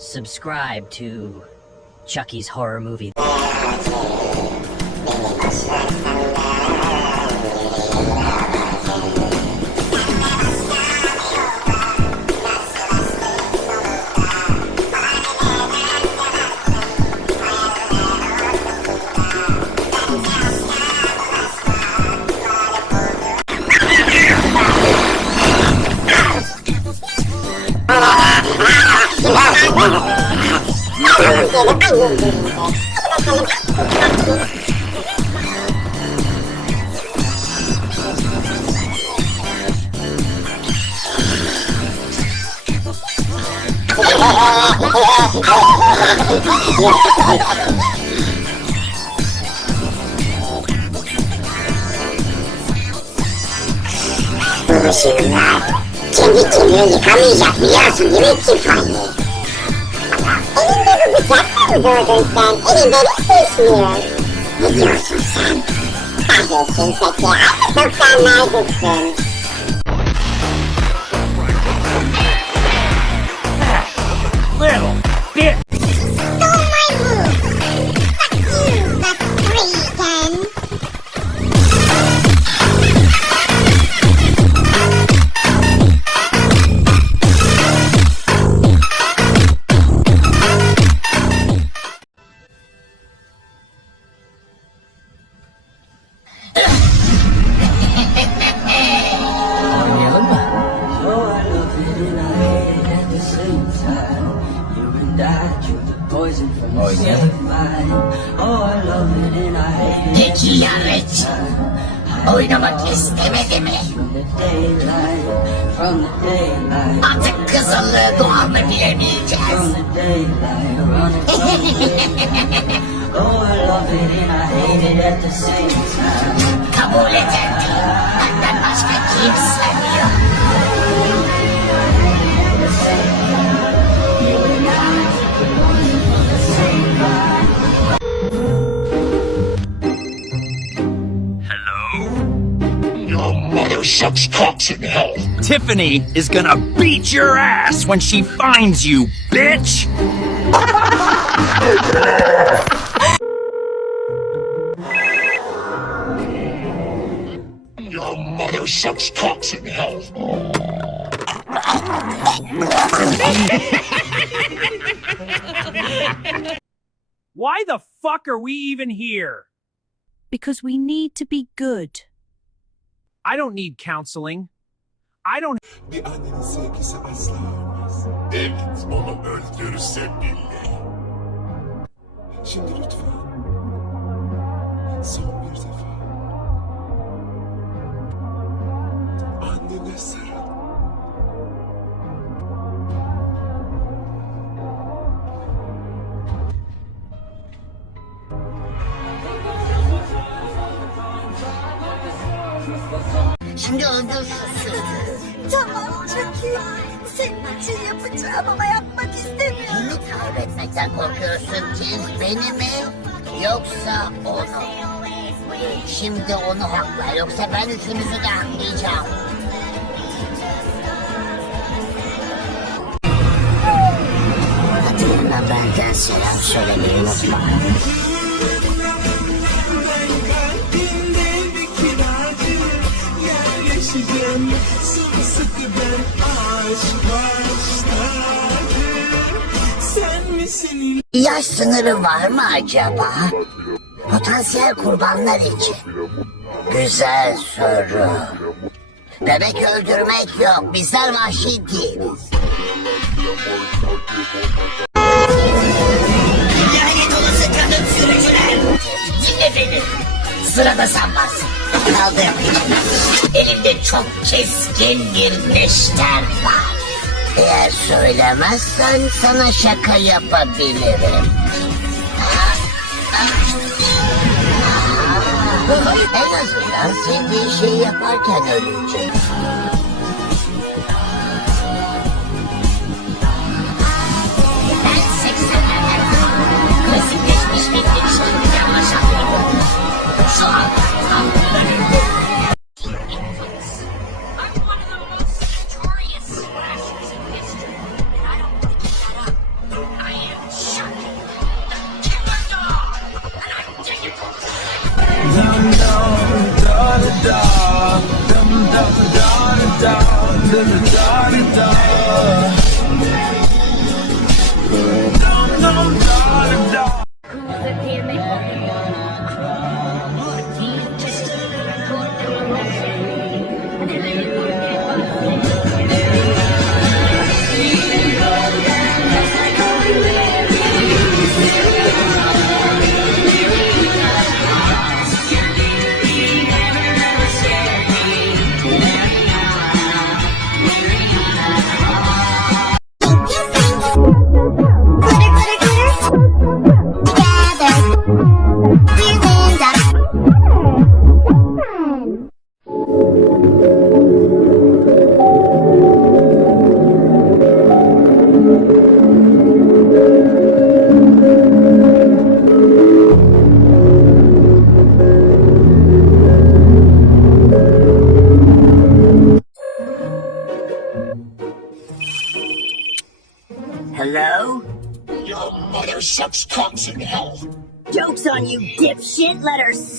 Subscribe to Chucky's horror movie. Bu ışıklar kendi kimliği yıkamayacak biliyorsun değil mi Tiffany? Elinde bu bıçakla mı doğdun sen? Elinde kesmiyor. Ne diyorsun sen? Kahretsin Seki, artık 90'lardasın. Little bit. Don't mind move. Fuck you, that freakin'. Oynayalım mı? Oynayalım. Peki ya Red? Oynamak istemedi mi? Artık kızıllığı doğal mı bilemeyeceğiz. Kabul eder miyim? Benden başka kimse yok. Your mother sucks cocks in hell. Tiffany is gonna beat your ass when she finds you, bitch! Your mother sucks cocks in hell. Why the fuck are we even here? Because we need to be good. I don't need counseling. I don't. Bir annenin sevgisi asla ölmez. Evet, onu öldürse bile. Şimdi lütfen. Son bir defa. Annene sarıl. Şimdi öldür şu sözü. Tamam Chucky. Senin için yapacağım ama yapmak istemiyorum. Kimi kaybetmekten korkuyorsun Tiz? Beni mi? Yoksa onu? Şimdi onu hakla. Yoksa ben üçünüzü de haklayacağım. Hatırına benden selam söylemeyi unutma. Yaş sınırı var mı acaba? Potansiyel kurbanlar için. Güzel soru. Bebek öldürmek yok. Bizler vahşi değiliz. Lanet olası kadın sürücüler. Dinle beni. Sırada sen varsın. Kaldırım için. Elimde çok keskin bir neşter var. Eğer söylemezsen sana şaka yapabilirim. En azından sevdiği şeyi yaparken ölecek. Ben 80'lerden klasikleşmiş bir ilişkimle anlaşamıyorum. Şu an tam önümde. Hello? Your mother sucks cocks in hell. Joke's on you, dipshit. Let her suck.